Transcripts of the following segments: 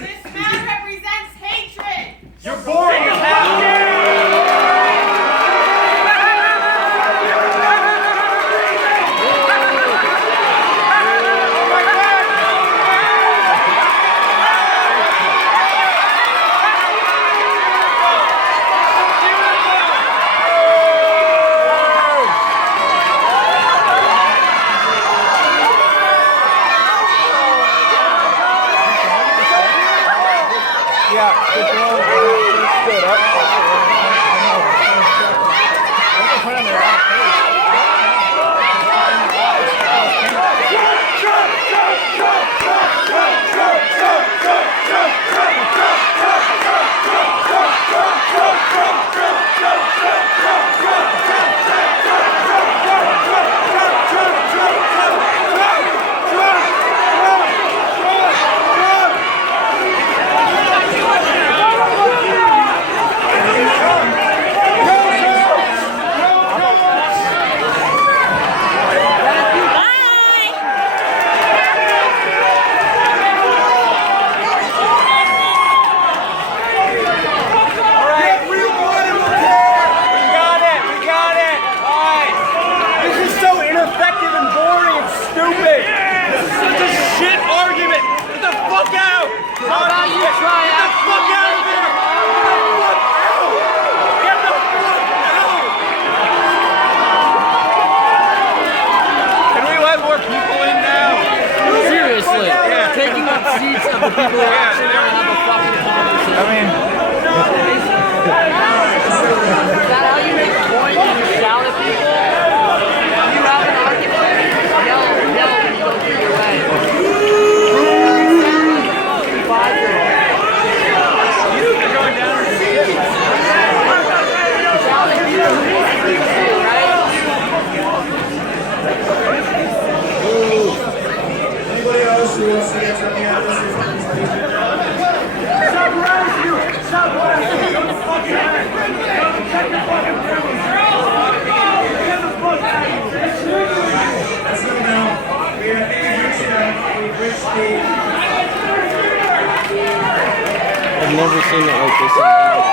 This man represents hatred! You're boring as hell! Seats of the people who are actually going to have a fucking conversation. I mean, is that how you make a point when you shout at people? You have an argument, yell when you don't get your way. You're going down or shout at people who want to do, right? Anybody else who wants to get something out of this? Stop running, you! Stop running! Get the fuck out of here! Check your fucking privilege! Get the fuck out of here! Let's go now. We've reached the... I've never seen it like this in my life.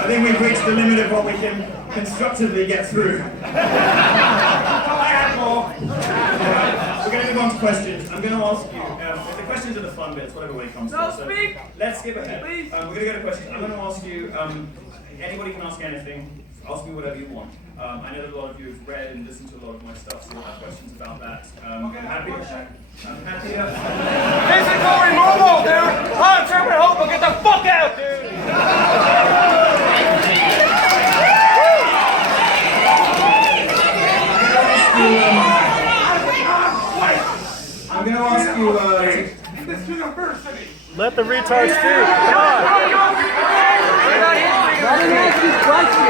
I think we've reached the limit of what we can constructively get through. We're going to move on to questions. I'm going to ask you, the questions are the fun bits, whatever way it comes to. So let's skip ahead. We're going to go to questions. I'm going to ask you, anybody can ask anything. Ask me whatever you want. I know that a lot of you have read and listened to a lot of my stuff, so you'll have questions about that. I'm happy. Physical removal, dude! Long-term hope, get the fuck out, dude! I'm going to ask you, Let the retards speak. Come on. Let him ask his question.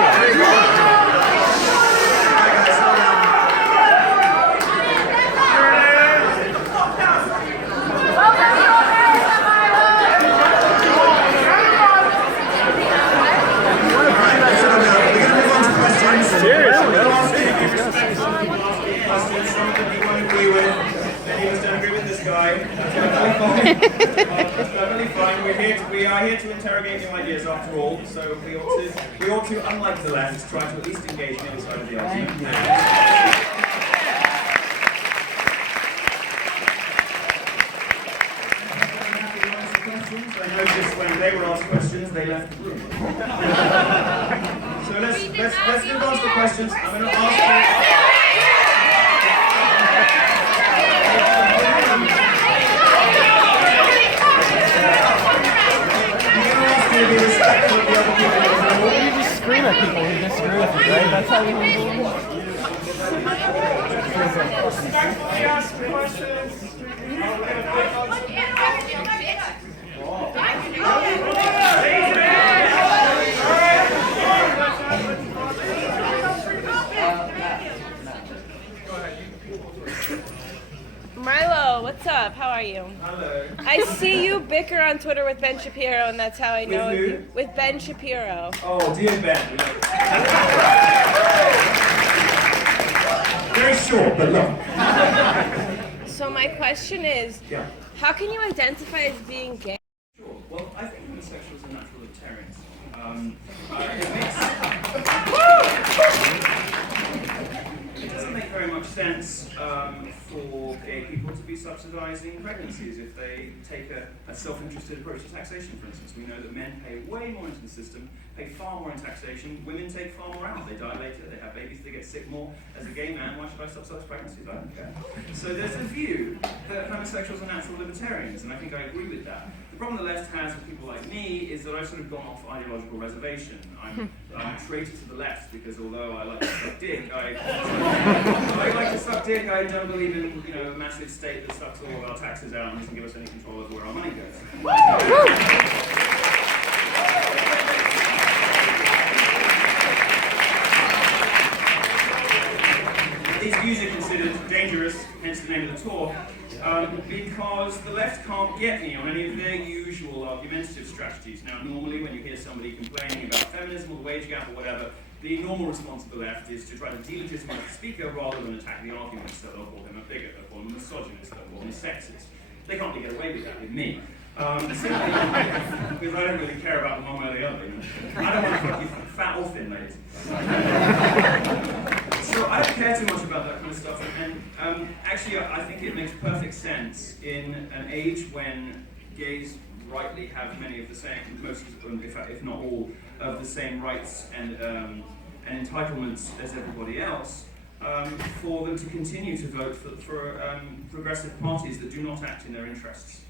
Perfectly fine. We are here to interrogate new ideas after all, so we ought to, unlike the left, try to at least engage the other side of the argument. I noticed when they were asked questions, they left the room. So let's move on to the questions. I'm going to ask you. You just scream at people who disagree with you, right? That's how you handle it. Respectfully ask questions. up? How are you? Hello. I see you bicker on Twitter with Ben Shapiro, and that's how I know With who? you. With Ben Shapiro. Oh, dear Ben. Very short, but long. So my question is, Yeah. how can you identify as being gay? Sure. Well, I think homosexuals are natural libertarians. It doesn't make very much sense for gay people to be subsidizing pregnancies if they take a self-interested approach to taxation, for instance. We know that men pay way more into the system, pay far more in taxation. Women take far more out. They die later, they have babies, they get sick more. As a gay man, why should I subsidize pregnancies? I don't care. So there's a view that homosexuals are natural libertarians, and I think I agree with that. The problem the left has with people like me is that I've sort of gone off ideological reservation. I'm a traitor to the left because although I like to suck dick, I don't believe in a massive state that sucks all of our taxes out and doesn't give us any control over where our money goes. These views are considered dangerous, hence the name of the talk, because the left can't get me on any of their usual argumentative strategies. Now, normally when you hear somebody complaining about feminism or the wage gap or whatever, the normal response of the left is to try to delegitimize the speaker rather than attack the argument. So they'll call him a bigot, they'll call him a misogynist, they'll call him a sexist. They can't really get away with that with me. Simply because I don't really care about them one way or the other. I don't want to fuck you fat or thin, ladies. So I don't care too much about that kind of stuff, and actually I think it makes perfect sense in an age when gays rightly have many of the same, most, if not all, of the same rights and entitlements as everybody else, for them to continue to vote for progressive parties that do not act in their interests.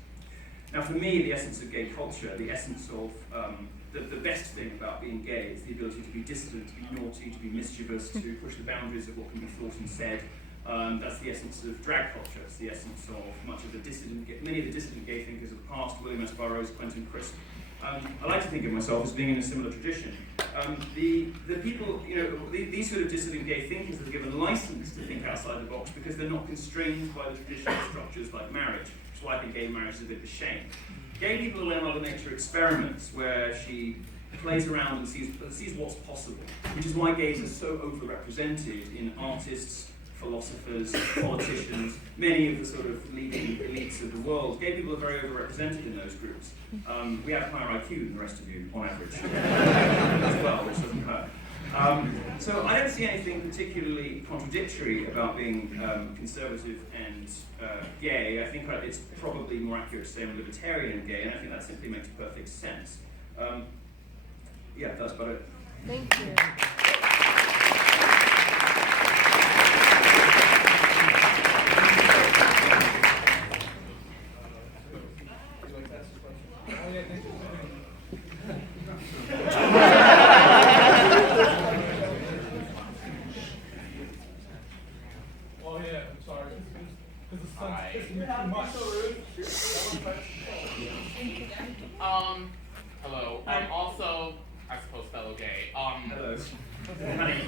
Now for me, the essence of gay culture, the essence of the best thing about being gay is the ability to be dissident, to be naughty, to be mischievous, to push the boundaries of what can be thought and said. That's the essence of drag culture. It's the essence of many of the dissident gay thinkers of the past, William S. Burroughs, Quentin Crisp. I like to think of myself as being in a similar tradition. The people, these sort of dissident gay thinkers are given license to think outside the box because they're not constrained by the traditional structures like marriage, which is why I think gay marriage is a bit of a shame. Gay people are where Mother Nature experiments, where she plays around and sees what's possible, which is why gays are so overrepresented in artists, philosophers, politicians, many of the sort of leading elites of the world. Gay people are very overrepresented in those groups. We have higher IQ than the rest of you, on average, as well, which doesn't hurt. So I don't see anything particularly contradictory about being conservative and gay. I think it's probably more accurate to say I'm libertarian and gay, and I think that simply makes perfect sense. Yeah, that's about it. Thank you. Hello. Also, I suppose, fellow gay. Hello. Honey.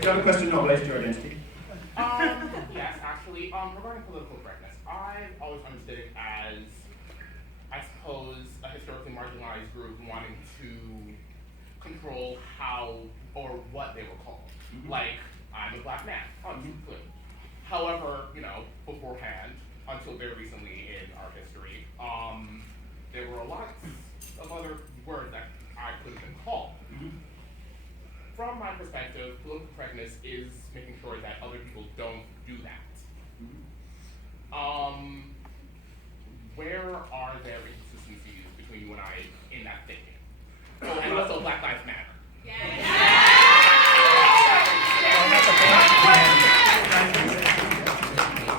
Do you have a question not related to your identity? Yes, actually. Regarding political correctness, I've always understood it as, I suppose, a historically marginalized group wanting to control how or what they were called. Mm-hmm. Like, I'm a black man. Good. However, beforehand, until very recently in our history, there were a lot of other words that I could have been called. Mm-hmm. From my perspective, political correctness is making sure that other people don't do that. Mm-hmm. Where are there inconsistencies between you and I in that thinking? Oh, and also Black Lives Matter.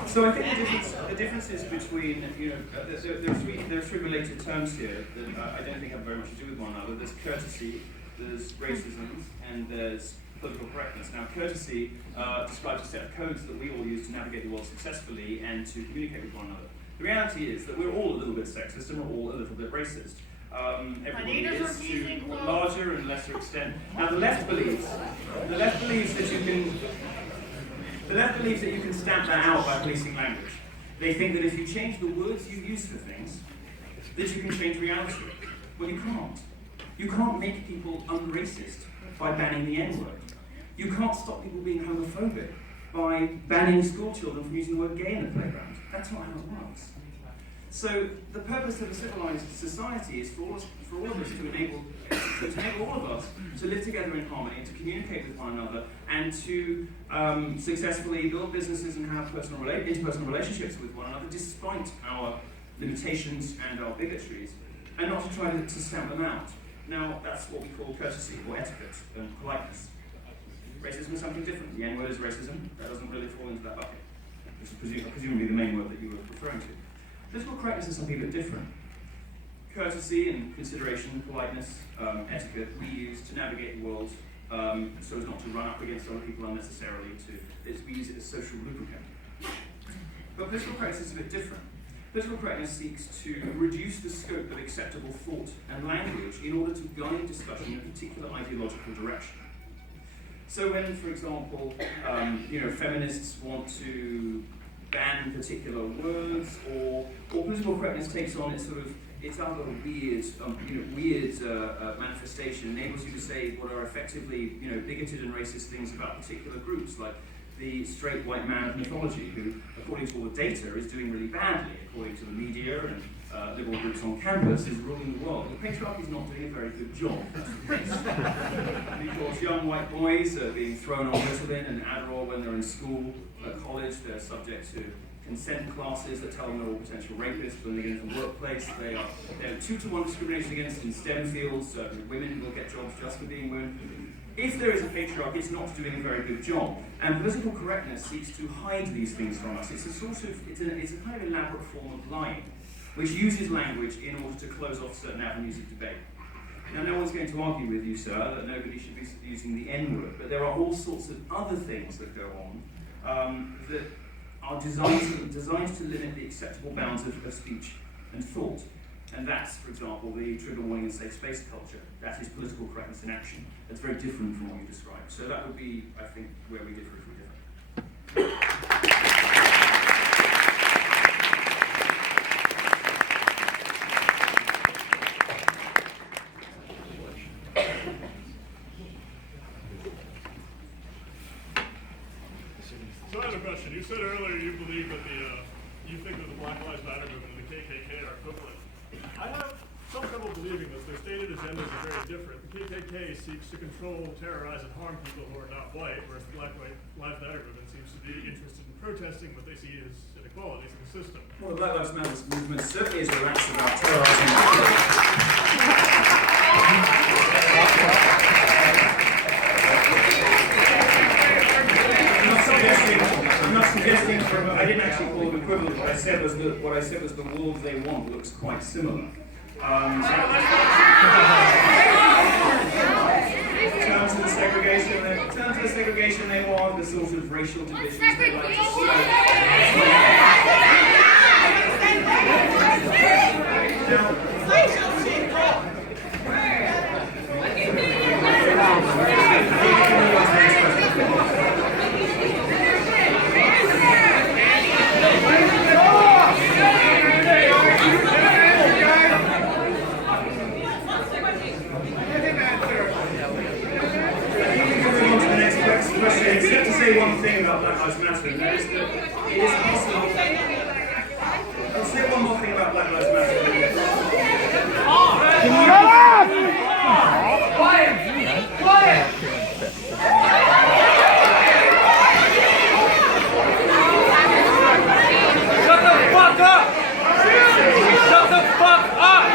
So I think the differences between, there are three related terms here that I don't think have very much to do with one another. There's courtesy, there's racism, and there's political correctness. Now, courtesy describes a set of codes that we all use to navigate the world successfully and to communicate with one another. The reality is that we're all a little bit sexist and we're all a little bit racist. Everybody is to a larger and lesser extent. Now, the left believes that you can. The left believes that you can stamp that out by policing language. They think that if you change the words you use for things, that you can change reality. Well, you can't. You can't make people unracist by banning the N-word. You can't stop people being homophobic by banning school children from using the word gay in the playground. That's not how it works. So the purpose of a civilized society is for all of us to enable all of us to live together in harmony, to communicate with one another, and to successfully build businesses and have interpersonal relationships with one another, despite our limitations and our bigotries, and not to try to stamp them out. Now, that's what we call courtesy or etiquette and politeness. Racism is something different. The N-word is racism. That doesn't really fall into that bucket. This is presumably the main word that you were referring to. Political correctness is something a bit different. Courtesy and consideration, politeness, etiquette, we use to navigate the world so as not to run up against other people unnecessarily. We use it as social lubricant. But political correctness is a bit different. Political correctness seeks to reduce the scope of acceptable thought and language in order to guide discussion in a particular ideological direction. So when, for example, feminists want to ban particular words, or political correctness takes on its other weird manifestation, enables you to say what are effectively bigoted and racist things about particular groups, like the straight white man of mythology, who, according to all the data, is doing really badly, according to the media and liberal groups on campus, is ruling the world. The patriarchy is not doing a very good job. That's the case. Because young white boys are being thrown on Ritalin and Adderall when they're in school, at college. They're subject to consent classes that tell them they're all potential rapists. When they get into the workplace, they're 2-to-1 discrimination against in STEM fields. Women will get jobs just for being women. If there is a patriarchy, it's not doing a very good job. And political correctness seeks to hide these things from us. It's a kind of elaborate form of lying, which uses language in order to close off certain avenues of debate. Now, no one's going to argue with you, sir, that nobody should be using the N-word, but there are all sorts of other things that go on that are designed to limit the acceptable bounds of speech and thought. And that's, for example, the trigger warning and safe space culture. That is political correctness in action. That's very different from what you described. So that would be, I think, where we differ if we differ. So I have a question. You said earlier you believe that you think that the Black Lives Matter movement and the KKK are equivalent. I have some trouble believing that their stated agendas are very different. The KKK seeks to control, terrorize, and harm people who are not white, whereas the Black Lives Matter movement seems to be interested in protesting what they see as inequalities in the system. Well, the Black Lives Matter movement certainly is relaxed about terrorizing people. I'm not suggesting I didn't actually call them equivalent. What I said was the world they want looks quite similar. In terms of the segregation they want, the sort of racial divisions they like to see. Except to say one thing about Black Lives Matter, and that is that it is possible. I'll say one more thing about Black Lives Matter. Quiet! Quiet! Shut the fuck up! Shut the fuck up!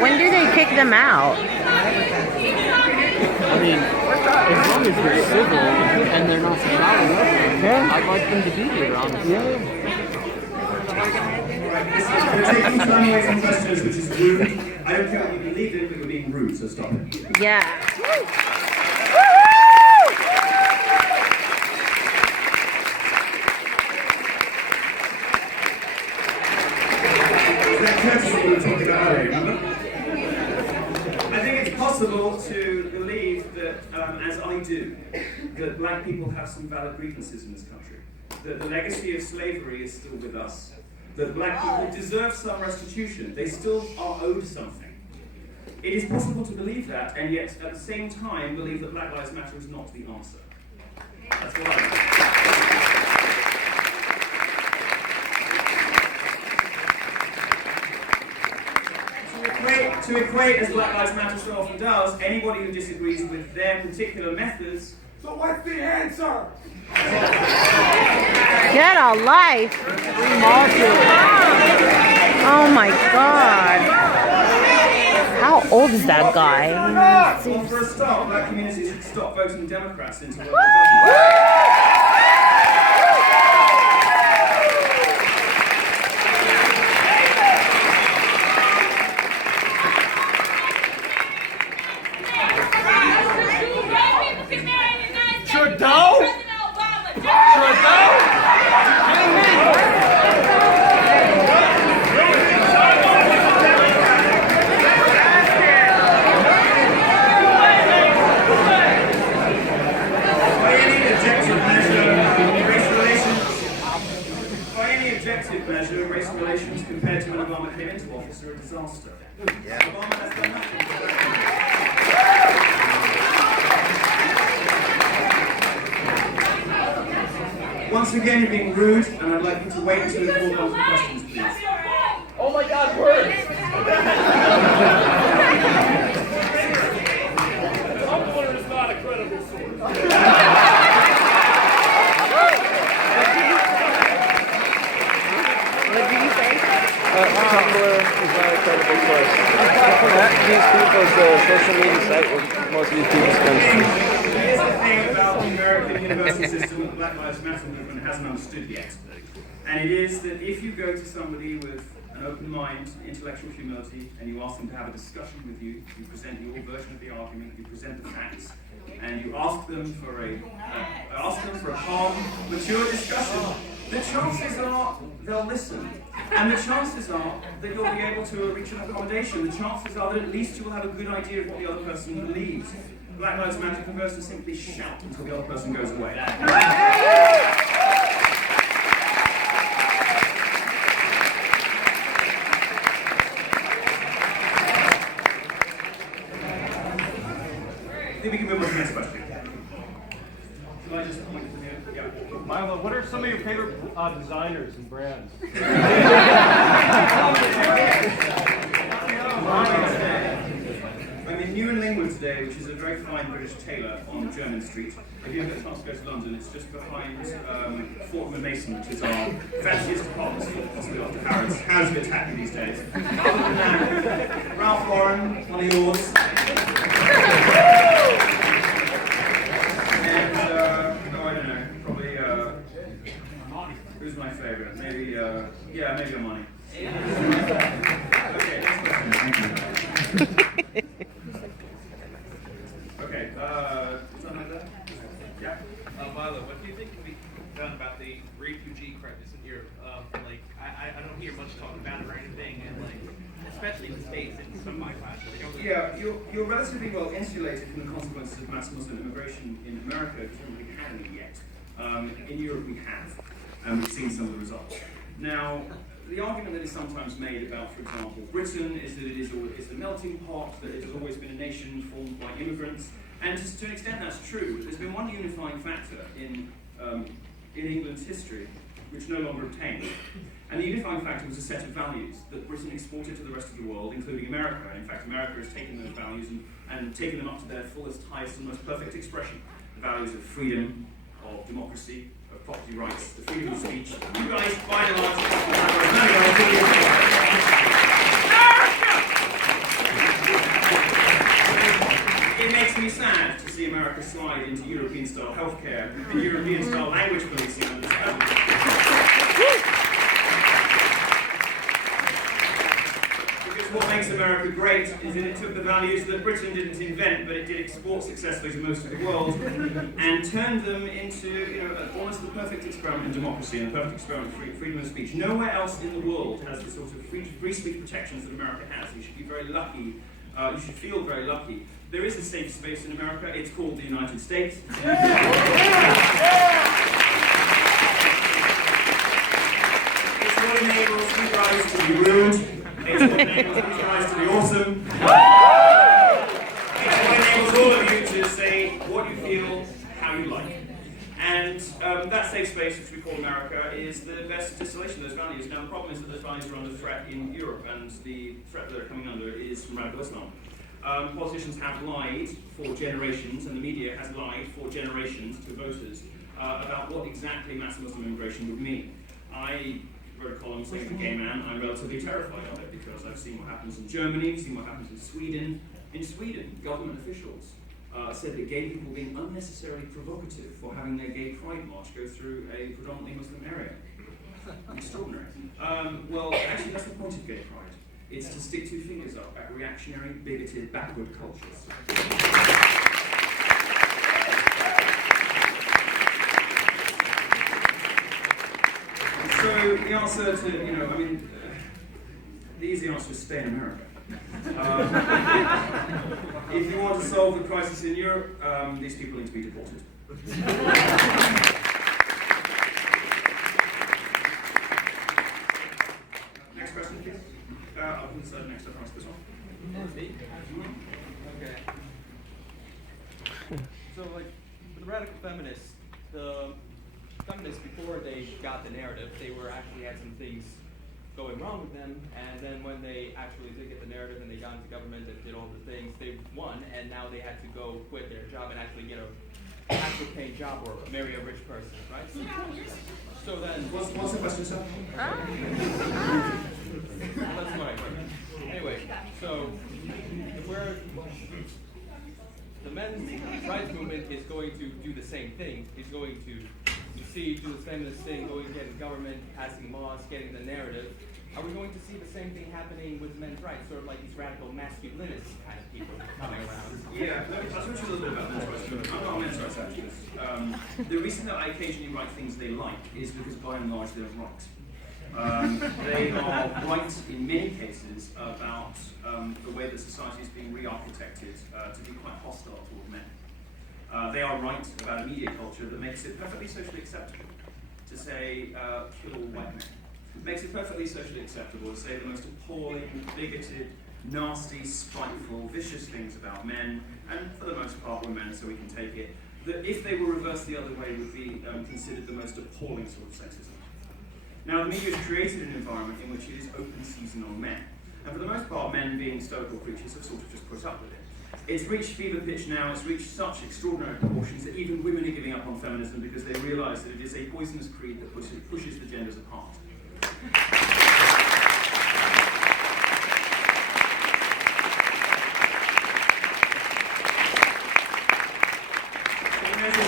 When do they kick them out? I mean, as long as they're civil and they're not violent, I'd like them to be here, honestly. You're taking time away from questions, which is rude. I don't care what you believe in, but you're being rude, so stop it. Yeah. That courtesy we were talking about earlier. do that black people have some valid grievances in this country, that the legacy of slavery is still with us, that black people deserve some restitution, they still are owed something. It is possible to believe that, and yet at the same time believe that Black Lives Matter is not the answer. That's what I think. To equate, as Black Lives Matter so often does, anybody who disagrees with their particular methods. So what's the answer? Get a life. Oh my God. How old is that guy? Well, for a start, black communities should stop voting Democrats into local government. Trudeau? Trudeau? Measure, race relations compared to when Obama came into office are a disaster. Yeah. Obama has done nothing. Once again, you're being rude, and I'd like you to wait until you call those questions, please. Oh my God, words! Tumblr is not a credible source. Tumblr is not a credible source. These people's social media site where most of these people spend. Here's the thing about the American university system that the Black Lives Matter movement hasn't understood yet. And it is that if you go to somebody with an open mind, intellectual humility, and you ask them to have a discussion with you, you present your version of the argument, you present the facts, and you ask them for a calm, mature discussion, the chances are they'll listen. And the chances are that you'll be able to reach an accommodation. The chances are that at least you will have a good idea of what the other person believes. Black Lives Matter converts to simply shout until the other person goes away. I think we can move on to the next question. Shall I just point to here? Yeah. Milo, what are some of your favorite designers and brands? I'm in New and Lingwood today, which is a very fine British tailor on Jermyn Street. If you ever get a chance to go to London, it's just behind Fortnum & Mason, which is our fanciest department store, possibly after Harrods. Harrods are a bit tacky these days. Other than that, Ralph Lauren, one of yours. And, I don't know, probably, who's my favourite? Maybe, maybe Armani. Okay, next question. Thank you. Okay, something like that? Yeah. Milo, what do you think can be done about the refugee crisis in Europe? I don't hear much talk about it or anything, and especially in the States and some of my classes. Yeah, you're relatively well insulated from the consequences of mass Muslim immigration in America because we haven't really had any yet. In Europe we have, and we've seen some of the results. Now, the argument that is sometimes made about, for example, Britain is that it is the melting pot, that it has always been a nation formed by immigrants, and to an extent that's true. There's been one unifying factor in England's history which no longer obtains. And the unifying factor was a set of values that Britain exported to the rest of the world, including America. And in fact, America has taken those values and taken them up to their fullest, highest, and most perfect expression. The values of freedom, of democracy, of property rights, the freedom of speech. You guys, by and large, it makes me sad to see America slide into European-style healthcare and European-style language policing on this government. Because what makes America great is that it took the values that Britain didn't invent, but it did export successfully to most of the world, and turned them into, almost the perfect experiment in democracy and the perfect experiment in freedom of speech. Nowhere else in the world has the sort of free speech protections that America has. You should be very lucky. You should feel very lucky there is a safe space in America. It's called the United States. It's what enables you guys to be rude. It's what enables you guys to be awesome. It's what enables all of you to say what you feel, how you like. And that safe space, which we call America, is the best distillation of those values. Now, the problem is that those values are under threat in Europe, and the threat that they're coming under is from radical Islam. Politicians have lied for generations, and the media has lied for generations to voters about what exactly mass Muslim immigration would mean. I wrote a column saying, as a gay man, I'm relatively terrified of it, because I've seen what happens in Germany, seen what happens in Sweden. In Sweden, government officials said that gay people were being unnecessarily provocative for having their gay pride march go through a predominantly Muslim area. Extraordinary. Well, actually, that's the point of gay pride. It's to stick two fingers up at reactionary, bigoted, backward cultures. So the answer to, the easy answer is stay in America. If you want to solve the crisis in Europe, these people need to be deported. Next question, please. I'll put this next up. Ask this one. Okay. So, like, for the radical feminists, the feminists, before they got the narrative, they actually had some things going wrong with them, and then when they actually did get the narrative and they got into government and did all the things, they won, and now they had to go quit their job and actually get a actual paying job or marry a rich person, right? So then, what's the question, sir? That's what I heard. Anyway, so the men's rights movement is going to do the same thing. It's going to do the feminist thing, going to get in government, passing laws, getting the narrative. Are we going to see the same thing happening with men's rights, sort of like these radical masculinist kind of people coming around? Yeah, I'll talk to you a little bit about men's rights. I'm not a men's rights activist. The reason that I occasionally write things they like is because by and large they're right. They are right in many cases about the way that society is being re-architected to be quite hostile toward men. They are right about a media culture that makes it perfectly socially acceptable to say, kill all white men. It makes it perfectly socially acceptable to say the most appalling, bigoted, nasty, spiteful, vicious things about men, and for the most part women, so we can take it, that if they were reversed the other way would be considered the most appalling sort of sexism. Now, the media has created an environment in which it is open season on men. And for the most part, men being stoical creatures have sort of just put up with it. It's reached fever pitch now, it's reached such extraordinary proportions that even women are giving up on feminism because they realise that it is a poisonous creed that pushes the genders apart.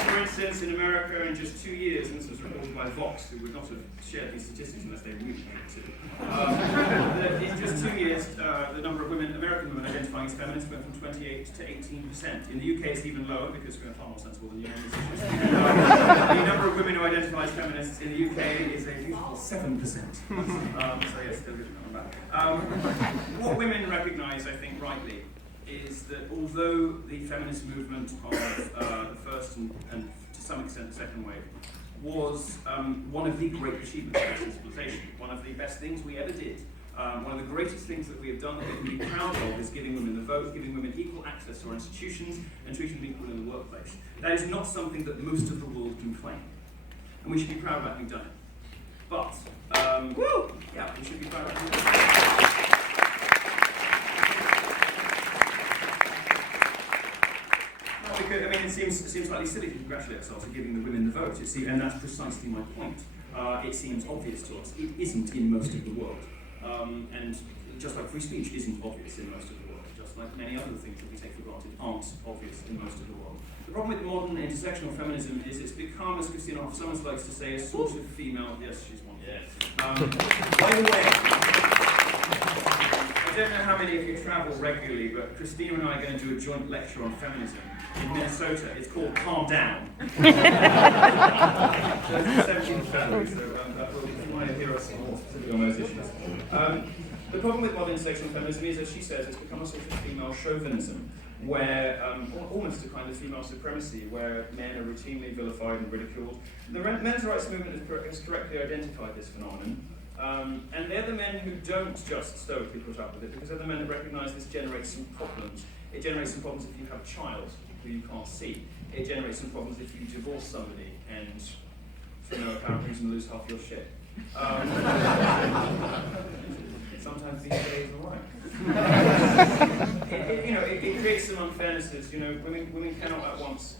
For instance, in America, in just 2 years, and this was reported by Vox, who would not have shared these statistics unless they really wanted to. In just 2 years, the number of American women identifying as feminists went from 28 to 18%. In the UK, it's even lower because we're far more sensible than you on these issues. The number of women who identify as feminists in the UK is a beautiful 7%. So yes, still good on that. What women recognise, I think, rightly, is that although the feminist movement of the first and to some extent the second wave was one of the great achievements of civilization, one of the best things we ever did, one of the greatest things that we have done that we can be proud of is giving women the vote, giving women equal access to our institutions, and treating them equal in the workplace. That is not something that most of the world can claim. And we should be proud of having done it. But, yeah, we should be proud of having done it. It seems slightly silly to congratulate ourselves on giving the women the vote, and that's precisely my point. It seems obvious to us. It isn't in most of the world. And just like free speech isn't obvious in most of the world, just like many other things that we take for granted aren't obvious in most of the world. The problem with modern intersectional feminism is it's become, as Christina Summers likes to say, a sort of female... Yes, she's one. Yes. By the way, I don't know how many of you travel regularly, but Christina and I are going to do a joint lecture on feminism in Minnesota. It's called Calm Down. So it's the 17th of February, so if you want to hear us more specific on those issues. The problem with modern intersectional feminism is, as she says, it's become a sort of female chauvinism. where almost a kind of female supremacy, where men are routinely vilified and ridiculed. The men's rights movement has correctly identified this phenomenon, and they're the men who don't just stoically put up with it, because they're the men that recognise this generates some problems. It generates some problems if you have a child who you can't see. It generates some problems if you divorce somebody and, for no apparent reason, lose half your shit. Sometimes these days are right. It creates some unfairnesses. Women cannot at once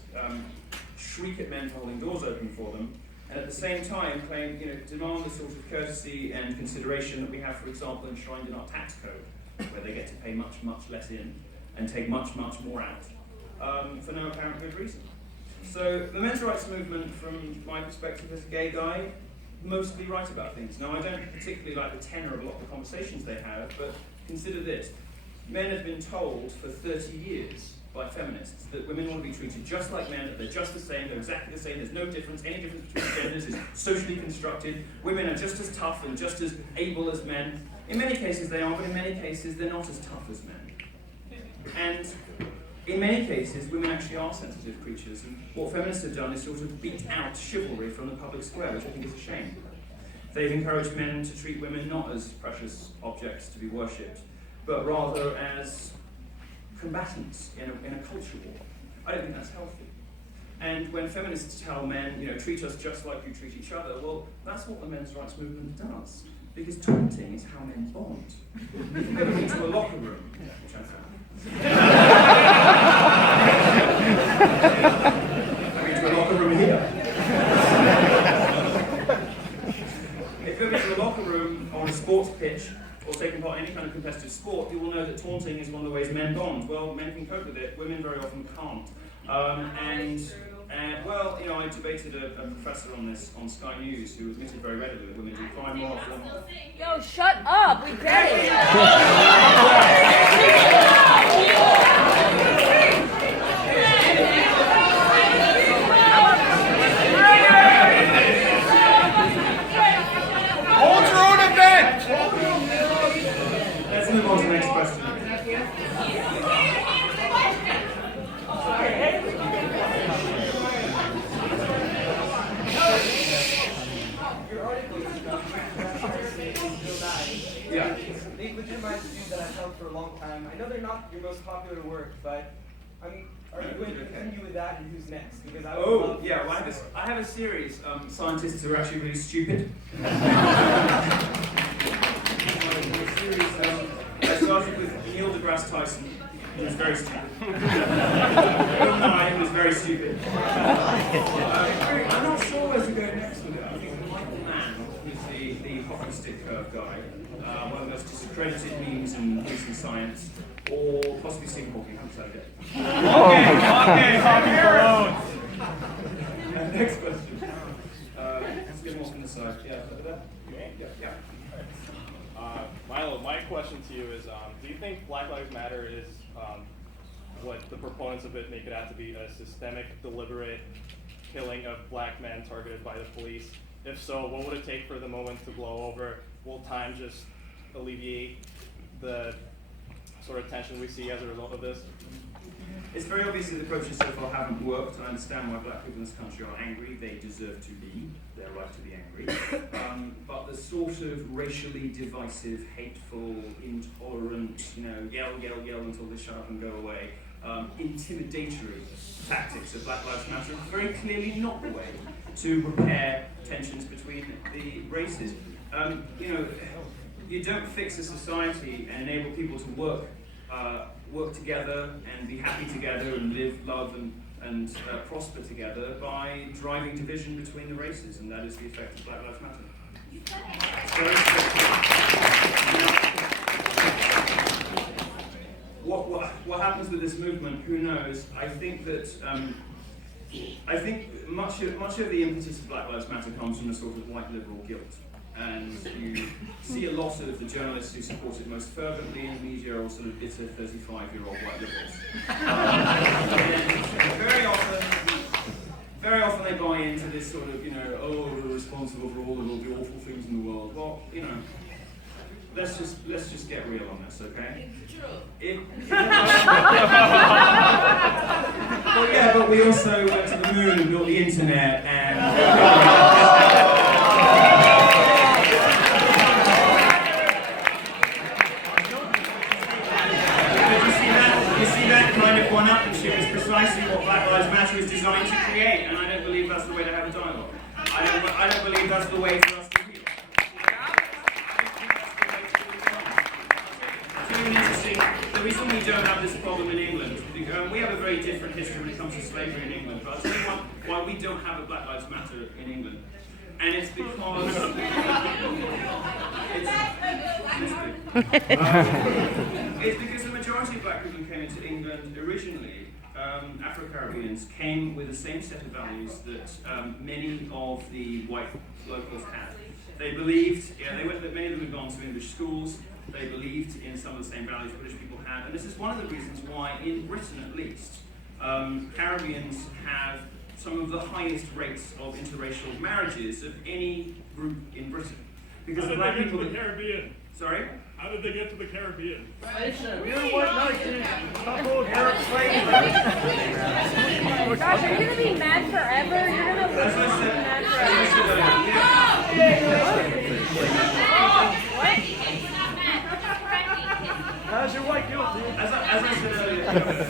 shriek at men for holding doors open for them, and at the same time demand the sort of courtesy and consideration that we have, for example, enshrined in our tax code, where they get to pay much, much less in and take much, much more out for no apparent good reason. So the men's rights movement, from my perspective as a gay guy, mostly right about things. Now, I don't particularly like the tenor of a lot of the conversations they have, but consider this. Men have been told for 30 years by feminists that women want to be treated just like men, that they're just the same, they're exactly the same, there's no difference, any difference between genders is socially constructed, women are just as tough and just as able as men. In many cases they are, but in many cases they're not as tough as men. And in many cases, women actually are sensitive creatures, and what feminists have done is sort of beat out chivalry from the public square, which I think is a shame. They've encouraged men to treat women not as precious objects to be worshipped, but rather as combatants in a culture war. I don't think that's healthy. And when feminists tell men, treat us just like you treat each other, well, that's what the men's rights movement does, because taunting is how men bond. If you ever been to a locker room, which I found, I mean, to a locker room here. If you've been to a locker room on a sports pitch or taken part in any kind of competitive sport, you will know that taunting is one of the ways men bond. Well, men can cope with it, women very often can't. I debated a professor on this on Sky News who admitted very readily that women do cry more often. Yo, shut up! We get it! Hold your own event! Let's move on to the next question. Yeah. They legitimize views that I've held for a long time. I know they're not your most popular work, but are you going to continue with that, and who's next? Because I have a series. Scientists who are actually really stupid. I started with Neil deGrasse Tyson, who was very stupid. Who was very stupid. I'm not sure where to go next with it. I think Michael Mann, who's the hockey stick curve guy, one of the most discredited memes in recent science, or possibly Stephen Hawking. I haven't decided yet. Next question. Let's get more from the side. Yeah. Milo, my question to you is, do you think Black Lives Matter is what the proponents of it make it out to be, a systemic, deliberate killing of black men targeted by the police? If so, what would it take for the moment to blow over? Will time just alleviate the sort of tension we see as a result of this? It's very obvious that the approaches so far haven't worked. I understand why black people in this country are angry. They deserve to be. They're right to be angry. But the sort of racially divisive, hateful, intolerant, yell until they shut up and go away, intimidatory tactics of Black Lives Matter are very clearly not the way to repair tensions between the races. You don't fix a society and enable people to work together and be happy together and live, love, and prosper together by driving division between the races, and that is the effect of Black Lives Matter. It's very simple. What happens with this movement? Who knows? I think that much of the impetus of Black Lives Matter comes from a sort of white liberal guilt. And you see a lot of the journalists who support it most fervently in the media are all sort of bitter 35-year-old white liberals. And very often they buy into this sort of, we're responsible for all of the awful things in the world. Well, let's just get real on this, okay? It's true. Well, yeah, but we also went to the moon and built the internet and. You see that kind of one-upmanship is precisely what Black Lives Matter is designed to create, and I don't believe that's the way to have a dialogue. I don't believe that's the way for us to heal. The reason we don't have this problem in England, we have a very different history when it comes to slavery in England, but I'll tell you why we don't have a Black Lives Matter in England. And it's because it's because the majority of black people who came into England originally, Afro-Caribbeans, came with the same set of values that many of the white locals had. They believed, many of them had gone to English schools. They believed in some of the same values British people had, and this is one of the reasons why, in Britain at least, Caribbeans have some of the highest rates of interracial marriages of any group in Britain. Because How did black they get people. to the Caribbean? Sorry? How did they get to the Caribbean? Gosh, are you gonna be mad forever? You're gonna live to be mad forever. How's your white guilty? As I said earlier,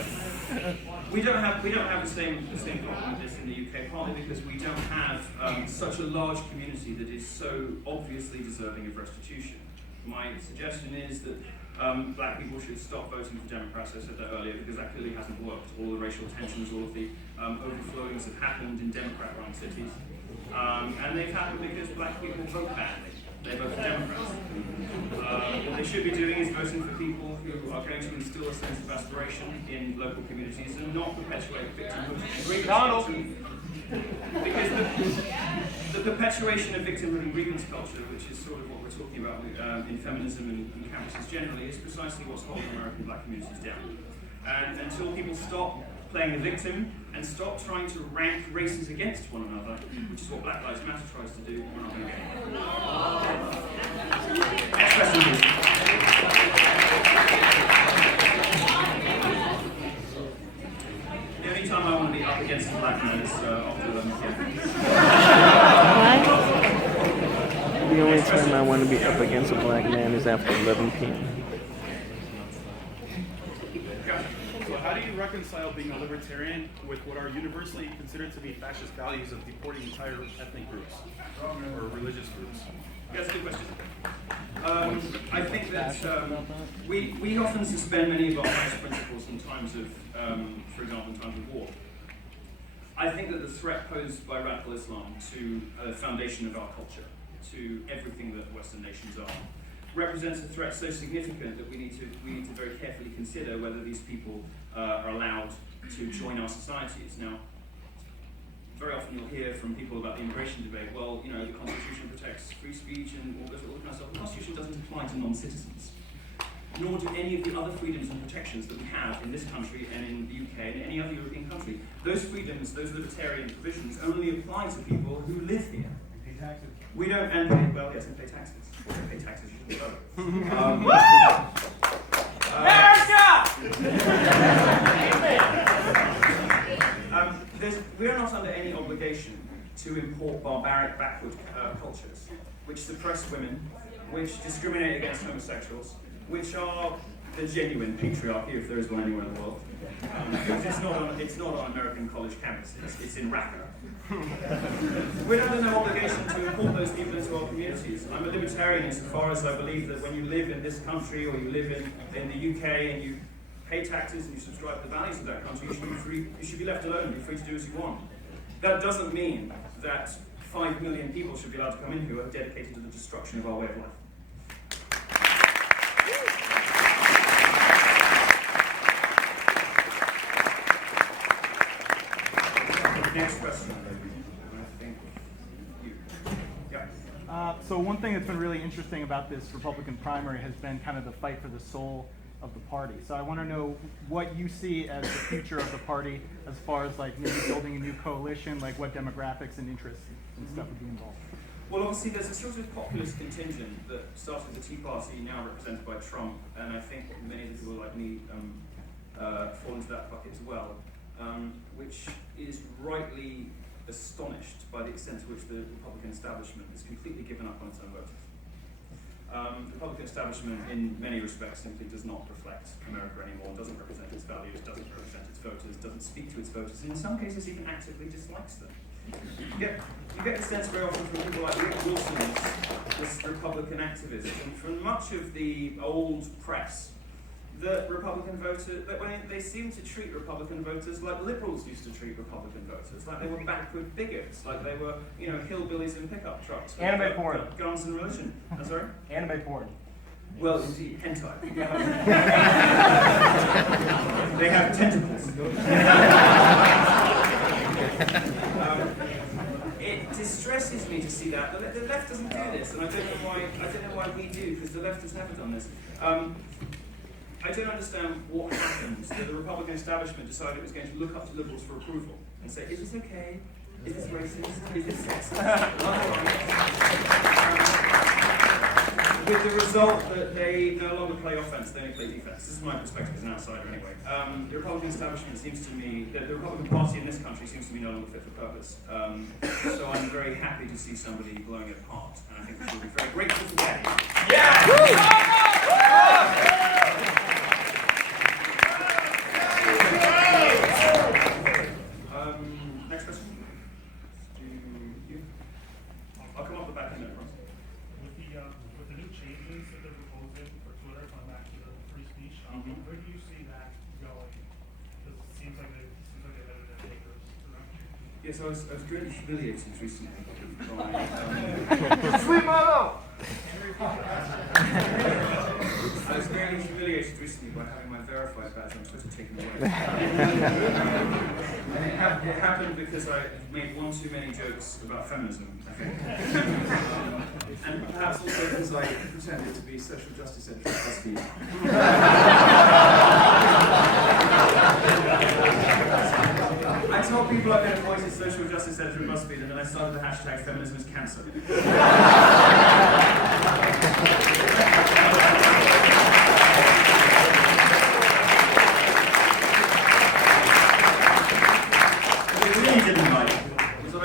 we don't have the same problem with this in the UK, partly because we don't have such a large community that is so obviously deserving of restitution. My suggestion is that black people should stop voting for Democrats. I said that earlier because that clearly hasn't worked. All the racial tensions, all of the overflowings have happened in Democrat-run cities, and they've happened because black people vote badly. They vote for Democrats. What they should be doing is voting for people who are going to instill a sense of aspiration in local communities and not perpetuate victimhood and grievance culture. Because the perpetuation of victimhood and grievance culture, which is sort of what we're talking about in feminism and campuses generally, is precisely what's holding American black communities down. And until people stop playing the victim and stop trying to rank races against one another, which is what Black Lives Matter tries to do, we're not going to get anywhere. Next question, please. The only time I want to be up against a black man is after 11 p.m. The only time I want to be up against a black man is after 11 p.m. So how do you reconcile being a libertarian with what are universally considered to be fascist values of deporting entire ethnic groups or religious groups? That's a good question. I think that we often suspend many of our highest principles in times of, for example, in times of war. I think that the threat posed by radical Islam to the foundation of our culture, to everything that Western nations are, represents a threat so significant that we need to very carefully consider whether these people are allowed to join our societies. Now, very often you'll hear from people about the immigration debate, well, you know, the Constitution protects free speech and all this kind of stuff. The Constitution doesn't apply to non-citizens, nor do any of the other freedoms and protections that we have in this country and in the UK and any other European country. Those freedoms, those libertarian provisions, only apply to people who live here. Pay taxes. We don't, and well, yes, and pay taxes. Pay taxes, you should vote. We are not under any obligation to import barbaric, backward cultures, which suppress women, which discriminate against homosexuals, which are the genuine patriarchy, if there is one anywhere in the world. It's not on American college campuses, it's in Raqqa. We're under no obligation to import those people into our communities. I'm a libertarian insofar as I believe that when you live in this country or you live in the UK and you pay taxes and you subscribe to the values of that country, you should be free. You should be left alone and be free to do as you want. That doesn't mean that 5 million people should be allowed to come in who are dedicated to the destruction of our way of life. Next question. So one thing that's been really interesting about this Republican primary has been kind of the fight for the soul of the party. So I want to know what you see as the future of the party as far as like maybe building a new coalition, like what demographics and interests and stuff would be involved. Well, obviously, there's a sort of populist contingent that started with the Tea Party, now represented by Trump, and I think many of the people like me fall into that bucket as well, which is rightly astonished by the extent to which the Republican establishment has completely given up on its own voters. The Republican establishment, in many respects, simply does not reflect America anymore, doesn't represent its values, doesn't represent its voters, doesn't speak to its voters, and in some cases even actively dislikes them. You get the sense very often from people like Rick Wilson, this Republican activist, and from much of the old press, that Republican voters, that when they seem to treat Republican voters like liberals used to treat Republican voters, like they were backward bigots, like they were, hillbillies in pickup trucks. Anime porn. Guns and religion. I'm sorry? Anime porn. Well, indeed, hentai. They have tentacles. It distresses me to see that. The left doesn't do this, and I don't know why we do, because the left has never done this. I don't understand what happened that the Republican establishment decided it was going to look up to liberals for approval and say, is this okay? Is this racist? Is this sexist? With the result that they no longer play offense, they only play defense. This is my perspective as an outsider anyway. The Republican establishment seems to me, the Republican Party in this country seems to be no longer fit for purpose. So I'm very happy to see somebody blowing it apart. And I think we should be very grateful for that. Yeah! Next question. I'll come up the back end of it. With the new changes that they're proposing for Twitter, coming back to the free speech, where do you see that going? Because it seems like they're headed in dangerous direction. Yes, I was greatly humiliated recently by Sweet Milo! I was greatly humiliated recently by having my verified badge on Twitter taken away. And it happened because I made one too many jokes about feminism, I think. And perhaps also because I pretended to be social justice editor at BuzzFeed. I told people I've been appointed social justice editor at BuzzFeed, and then I started the hashtag feminism is cancer.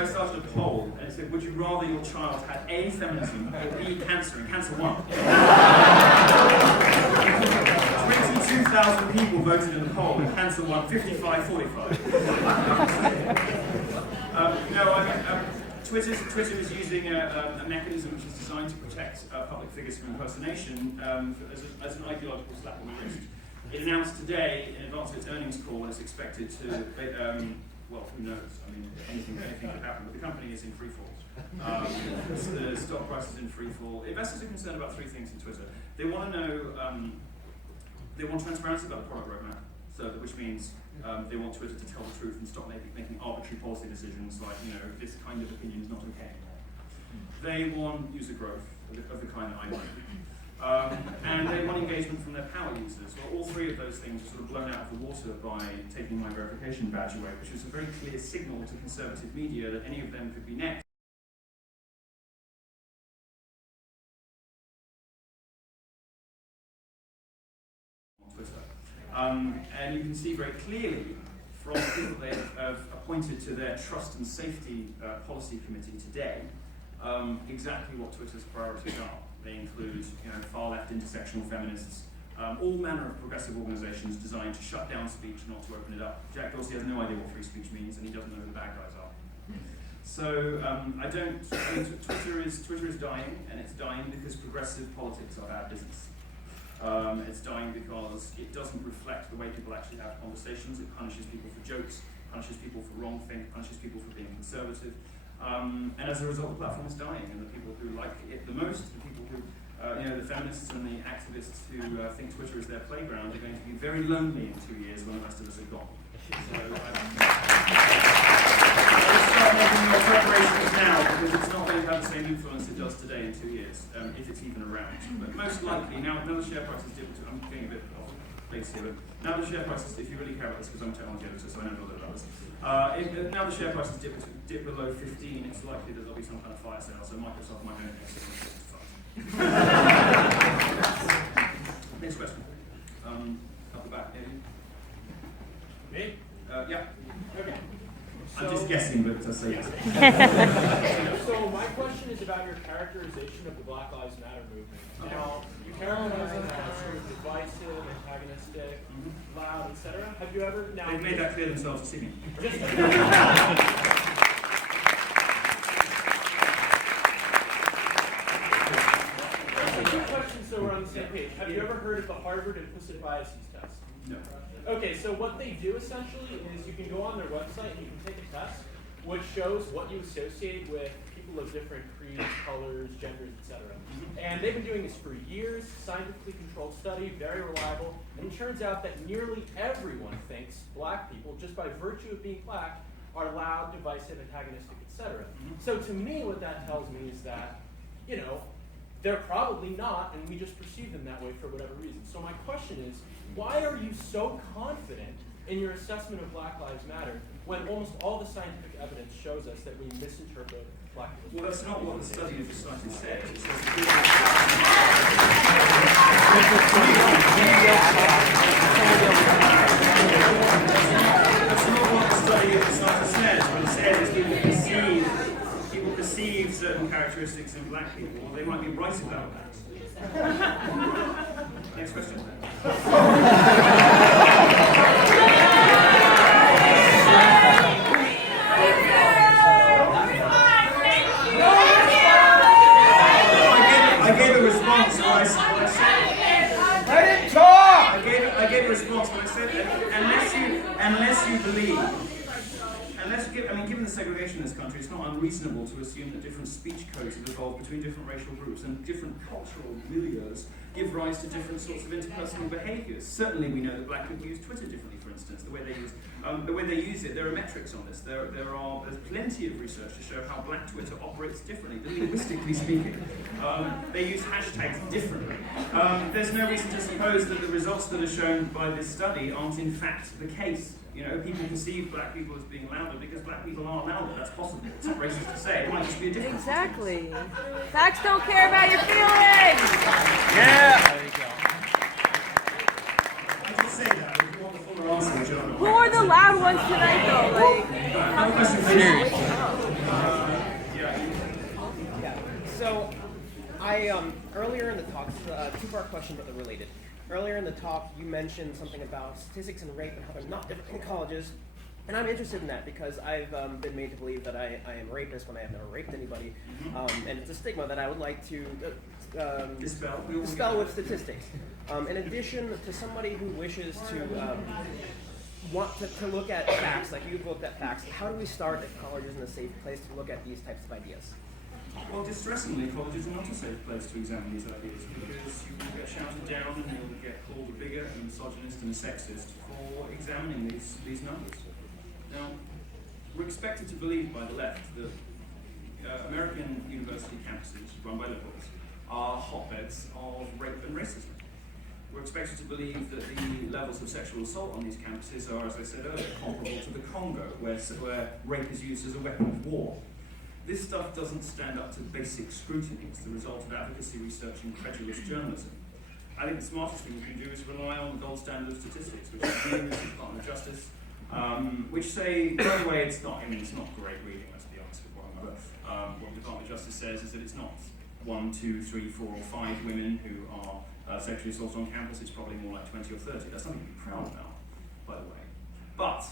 Started a poll and it said, would you rather your child had A, feminism, or B, cancer, and cancer won. 22,000 people voted in the poll, and cancer won 55-45. Twitter is using a mechanism which is designed to protect public figures from impersonation as an ideological slap on the wrist. It announced today, in advance of its earnings call, it's expected to well, who knows? I mean, anything could happen. But the company is in free fall. The stock price is in free fall. Investors are concerned about three things in Twitter. They want to know, they want transparency about the product roadmap. So, which means they want Twitter to tell the truth and stop making arbitrary policy decisions like, this kind of opinion is not okay anymore. They want user growth of the kind that I like. And they want engagement from their power users. Well, all three of those things are sort of blown out of the water by taking my verification badge away, which was a very clear signal to conservative media that any of them could be next. On Twitter. And you can see very clearly from the people they have appointed to their trust and safety policy committee today exactly what Twitter's priorities are. They include far-left intersectional feminists, all manner of progressive organizations designed to shut down speech, not to open it up. Jack Dorsey has no idea what free speech means, and he doesn't know who the bad guys are. So Twitter is dying, and it's dying because progressive politics are bad business. It's dying because it doesn't reflect the way people actually have conversations. It punishes people for jokes, punishes people for wrong think, punishes people for being conservative. And as a result, the platform is dying, and the people who like it the most, the people who, the feminists and the activists who think Twitter is their playground are going to be very lonely in 2 years when the rest of us are gone. So let's start making your preparations now, because it's not going to have the same influence it does today in 2 years, if it's even around. But most likely, now the share price is dipped, I'm getting a bit off. place here, but now the share prices, if you really care about this, because I'm a technology editor, so I know a little bit about this. Now the share prices dip below 15, it's likely that there'll be some kind of fire sale, so Microsoft might own it next year. Next question. Up the back, maybe. Me? Yeah. Okay. I'm just guessing, but I'll say yes. So my question is about your characterization of the Black Lives Matter movement. Now, you characterize it as sort of divisive, antagonistic, loud, etc. Have you ever now? They've made that clear themselves this evening. Two questions so we're on the same page. Have you ever heard of the Harvard implicit biases test? No. Okay, so what they do essentially is you can go on their website and you can take a test which shows what you associate with people of different creeds, colors, genders, etc. And they've been doing this for years, scientifically controlled study, very reliable, and it turns out that nearly everyone thinks black people, just by virtue of being black, are loud, divisive, antagonistic, etc. So to me, what that tells me is that, you know, they're probably not, and we just perceive them that way for whatever reason. So my question is, why are you so confident in your assessment of Black Lives Matter when almost all the scientific evidence shows us that we misinterpret black people's Well, that's not what the study of the study says. It says that's not what the study of the study says. What it says is people perceive certain characteristics in black people. Well, they might be right about that. Next question. I gave a response when I said. Let him talk! I gave a response when I said unless you believe. Given the segregation in this country, it's not unreasonable to assume that different speech codes have evolved between different racial groups and different cultural milieux give rise to different sorts of interpersonal behaviours. Certainly, we know that black people use Twitter differently, for instance. The way they use it, there are metrics on this. There's plenty of research to show how black Twitter operates differently, linguistically speaking. They use hashtags differently. There's no reason to suppose that the results that are shown by this study aren't in fact the case. You know, people perceive black people as being louder because black people are louder. That's possible. It's not racist to say. It might just be a difference. Exactly. Facts don't care about your feelings. Yeah. There you go. I just say that. If you want the fuller answer, which I don't know. Who are the loud ones tonight, though? Another question, please. So, earlier in the talk, this is a two-part question, but they're related. Earlier in the talk, you mentioned something about statistics and rape and how they're not different in colleges. And I'm interested in that because I've been made to believe that I am a rapist when I have never raped anybody. And it's a stigma that I would like to dispel with statistics. In addition to somebody who wishes to want to look at facts, like you've looked at facts, how do we start if college isn't a safe place to look at these types of ideas? Well, distressingly, colleges are not a safe place to examine these ideas because you will get shouted down and you'll get called a bigot and misogynist and a sexist for examining these numbers. Now, we're expected to believe by the left that American university campuses run by liberals are hotbeds of rape and racism. We're expected to believe that the levels of sexual assault on these campuses are, as I said earlier, comparable to the Congo, where rape is used as a weapon of war. This stuff doesn't stand up to basic scrutiny. It's the result of advocacy research and credulous journalism. I think the smartest thing we can do is rely on the gold standard of statistics, which is the Department of Justice, which say, by the way, it's not great reading, let's be honest with one another. What the Department of Justice says is that it's not 1, 2, 3, 4, or 5 women who are sexually assaulted on campus, it's probably more like 20 or 30. That's something to be proud about, by the way. But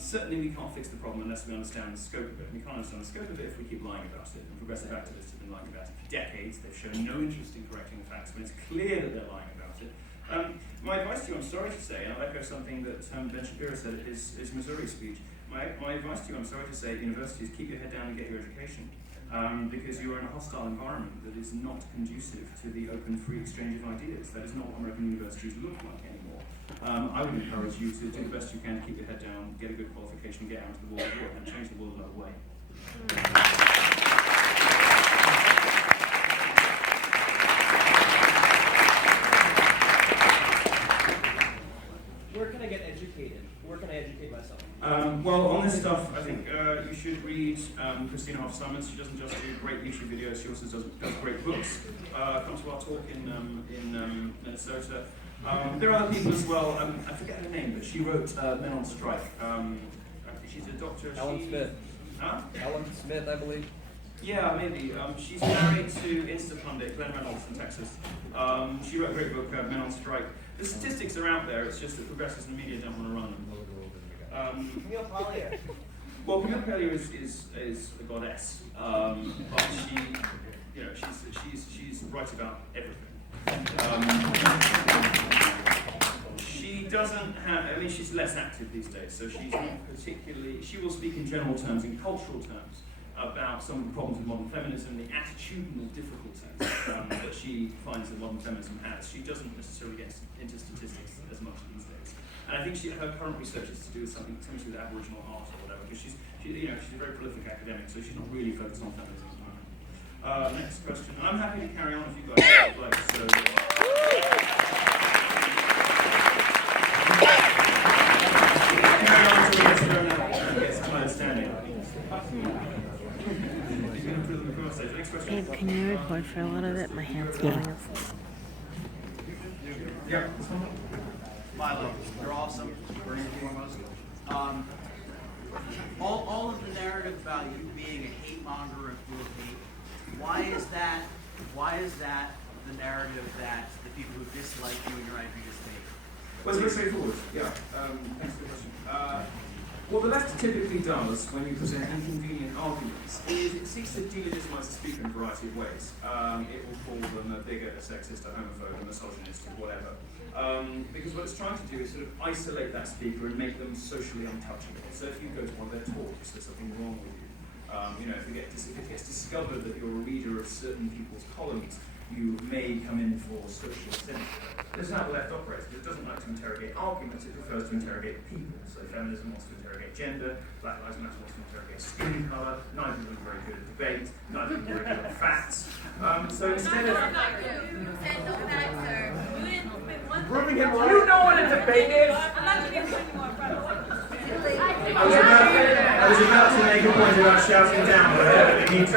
certainly we can't fix the problem unless we understand the scope of it. We can't understand the scope of it if we keep lying about it. And progressive activists have been lying about it for decades. They've shown no interest in correcting the facts when it's clear that they're lying about it. My advice to you, I'm sorry to say, and I'll echo something that Ben Shapiro said at his Missouri speech. My advice to you, I'm sorry to say, at universities, keep your head down and get your education. Because you are in a hostile environment that is not conducive to the open, free exchange of ideas. That is not what American universities look like anymore. I would encourage you to do the best you can to keep your head down, get a good qualification, get out into the world of work, and change the world another way. stuff, I think you should read Christina Hoff Summers. She doesn't just do great YouTube videos, she also does great books. Come to our talk in Minnesota. There are other people as well. I forget her name, but she wrote Men on Strike. She's a doctor. Ellen Smith. Huh? Ellen Smith, I believe. Yeah, maybe. She's married to Insta pundit Glenn Reynolds from Texas. She wrote a great book, Men on Strike. The statistics are out there. It's just that progressives in the media don't want to run them. Camille Collier. Well, Camille Collier is a goddess, but she, you know, she's right about everything. She doesn't have. I mean, she's less active these days, so she's not particularly. She will speak in general terms, in cultural terms, about some of the problems with modern feminism, the attitudinal difficulties that she finds that modern feminism has. She doesn't necessarily get into statistics as much these days. And I think her current research is to do with something potentially with Aboriginal art or whatever, because she's a very prolific academic, so she's not really focused on feminism at the moment. Next question. I'm happy to carry on if you guys would like. So. Carry on until we get to go now and get some understanding. Babe, can you record for a little bit? My hand's going. Yeah. Milo, you're awesome, first and foremost. All of the narrative about you being a hate monger and full of hate, why is that the narrative that the people who dislike you and your ideas take? Well, it's very straightforward, yeah. Thanks for the question. What the left typically does when you present inconvenient arguments is it seeks to delegitimize the speaker in a variety of ways. It will call them a bigot, a sexist, a homophobe, a misogynist, or whatever. Because what it's trying to do is sort of isolate that speaker and make them socially untouchable. So if you go to one of their talks, there's something wrong with you. You know, if it gets discovered that you're a reader of certain people's columns, you may come in for social sin. This is how the left operates. It doesn't like to interrogate arguments, it prefers to interrogate people. So feminism wants to interrogate gender, Black Lives Matter wants to interrogate skin colour, neither of them are very good at debate, neither of them are very good at facts. So instead of... Proving him right. You know what a debate is? I was about to make a point about shouting down, but I don't need to.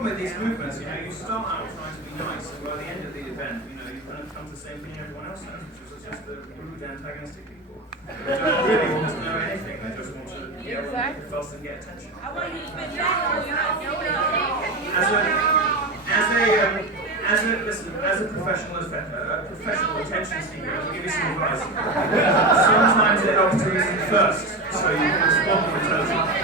With these movements, you know, you start out trying to be nice, and by the end of the event, you know, you kind of come to the same thing everyone else has, which is just the rude, antagonistic people. They don't really want to know anything, they just want to yell and fuss and get attention. I want you to spend that. As a professional attention seeker, I'll give you some advice. Sometimes it helps to listen first, so you can respond with intelligence.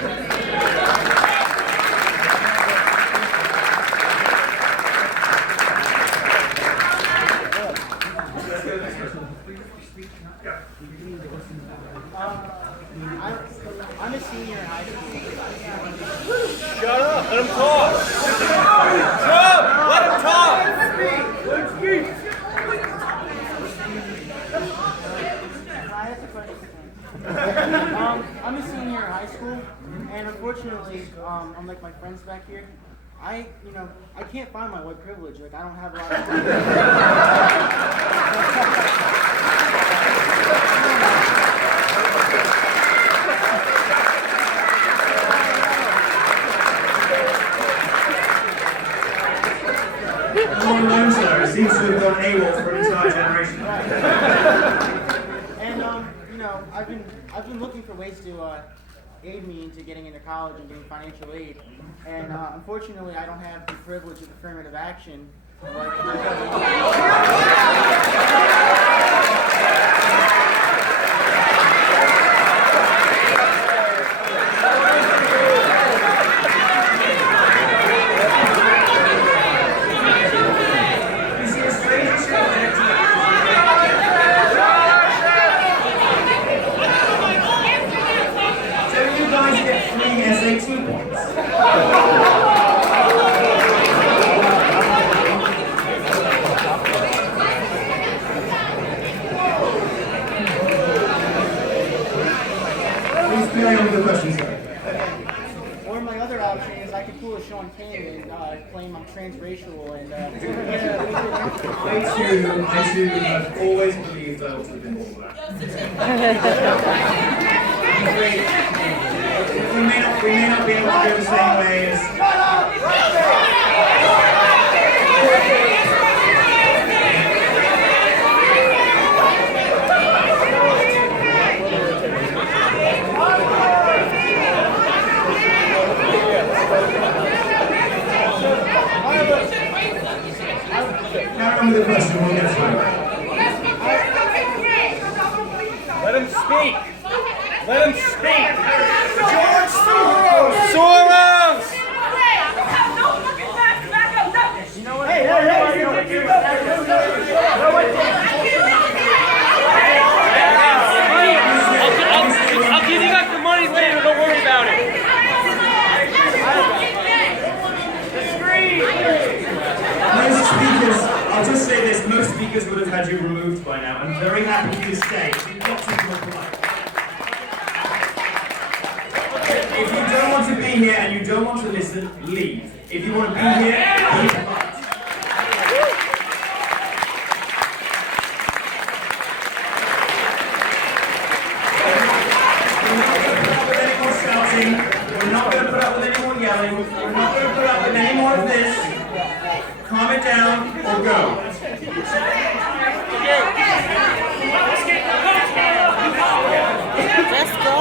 I'm a senior in high school. Shut up! Let him talk! Shut up! Let him talk! I'm a senior in high school, and unfortunately, unlike my friends back here, I can't find my white privilege. Like, I don't have a lot of It seems to have gone AWOL for an entire generation. And I've been looking for ways to aid me into getting into college and getting financial aid. And unfortunately, I don't have the privilege of affirmative action. Or my other option is I could pull a Sean King and claim I'm transracial and. I too have always believed I ought to have been all that. we may not be able to go the same way as. Carry on with the question, we'll get through. Let him speak. Let him speak. George Soros. Soros. You know what? Hey, I'll give you guys the money later. Don't worry about it. Most speakers, I'll just say this, most speakers would have had you removed by now. I'm very happy for you to stay. You've got to be polite. If you don't want to be here and you don't want to listen, leave. If you want to be here, be polite. We're not going to put up with any more yelling. We're not going to put up with any more of this. Calm it down or go. Let's go.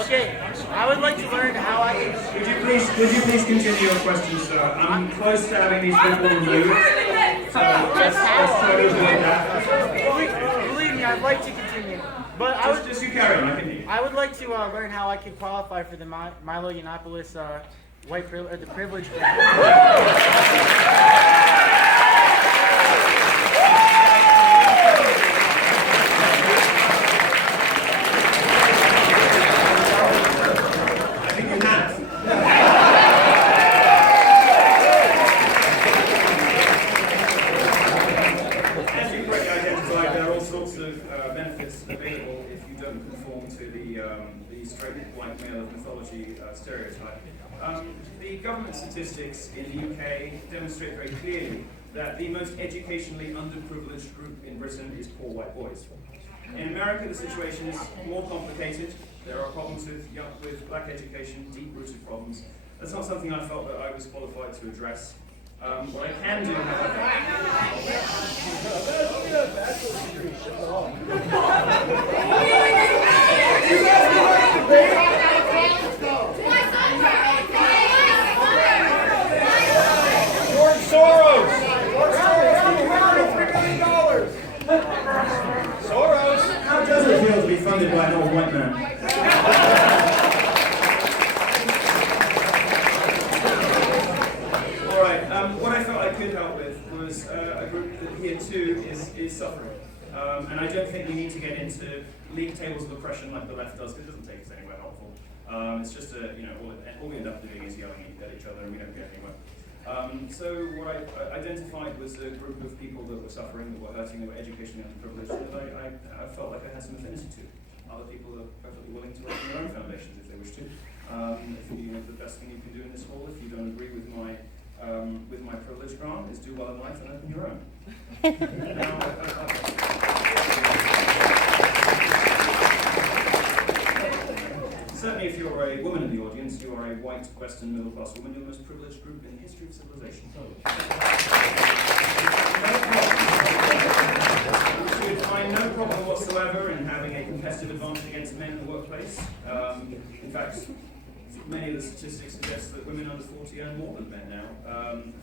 Okay, I would like to learn how I can. Would you please continue your question, sir? I'm close to having these people removed. So let's try to avoid that. Believe me, I'd like to continue. But just you carry on, I can hear you. I would like to learn how I can qualify for the Milo Yiannopoulos the privilege grant. I think you have. As you correctly identified, there are all sorts of benefits available if you don't conform to the straight white male of mythology stereotype. The government statistics in the UK demonstrate very clearly that the most educationally underprivileged group in Britain is poor white boys. In America, the situation is more complicated. There are problems with black education, deep-rooted problems. That's not something I felt that I was qualified to address. What I can do, George Soros. Soros. How does it feel to be funded by an old white man? All right. What I felt I could help with was a group that here too is suffering, and I don't think we need to get into league tables of oppression like the left does, because it doesn't take us anywhere helpful. It's just all we end up doing is yelling at each other, and we don't get anywhere. So what I identified was a group of people that were suffering, that were hurting, that were educationally underprivileged, that I felt like I had some affinity to. Other people are perfectly willing to open their own foundations if they wish to. The best thing you can do in this hall, if you don't agree with my privilege grant, is do well in life and open your own. Certainly, if you're a woman in the audience, you are a white, Western, middle-class woman, you're the most privileged group in the history of civilization. You should find no problem whatsoever in having a competitive advantage against men in the workplace. In fact, many of the statistics suggest that women under 40 earn more than men now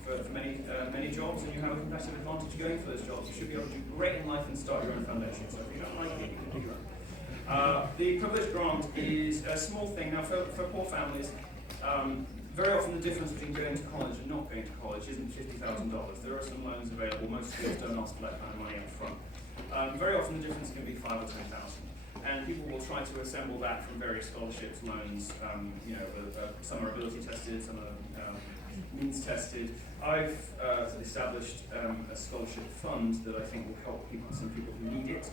for many jobs, and you have a competitive advantage going for those jobs. You should be able to do great in life and start your own foundation. So if you don't like it, you can do your own. The privilege grant is a small thing. Now, for poor families, very often the difference between going to college and not going to college isn't $50,000. There are some loans available. Most schools don't ask for that kind of money up front. Very often the difference can be $5,000 or $10,000. And people will try to assemble that from various scholarships, loans. Some are ability tested, some are means tested. I've established a scholarship fund that I think will help some people who need it.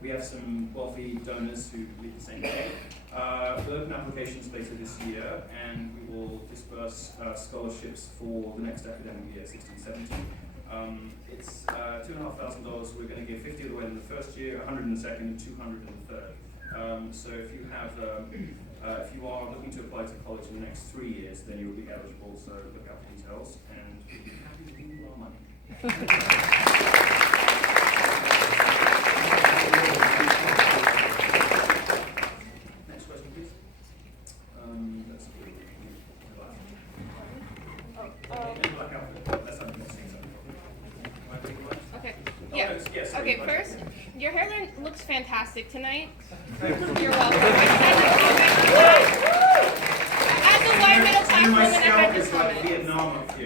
We have some wealthy donors who lead the same way. We'll open applications later this year, and we will disperse scholarships for the next academic year, 16-17. It's $2,500. We're going to give 50 of the way in the first year, 100 in the second, and 200 in the third. So if you have, if you are looking to apply to college in the next 3 years, then you will be eligible. So look out for details, and we'll be happy to give you our money. Next question, please. That's Okay. Yeah. Yes, Okay. yes, First, your hairline looks fantastic tonight. You're welcome. As a white middle class woman, I had to comment. Vietnam up here.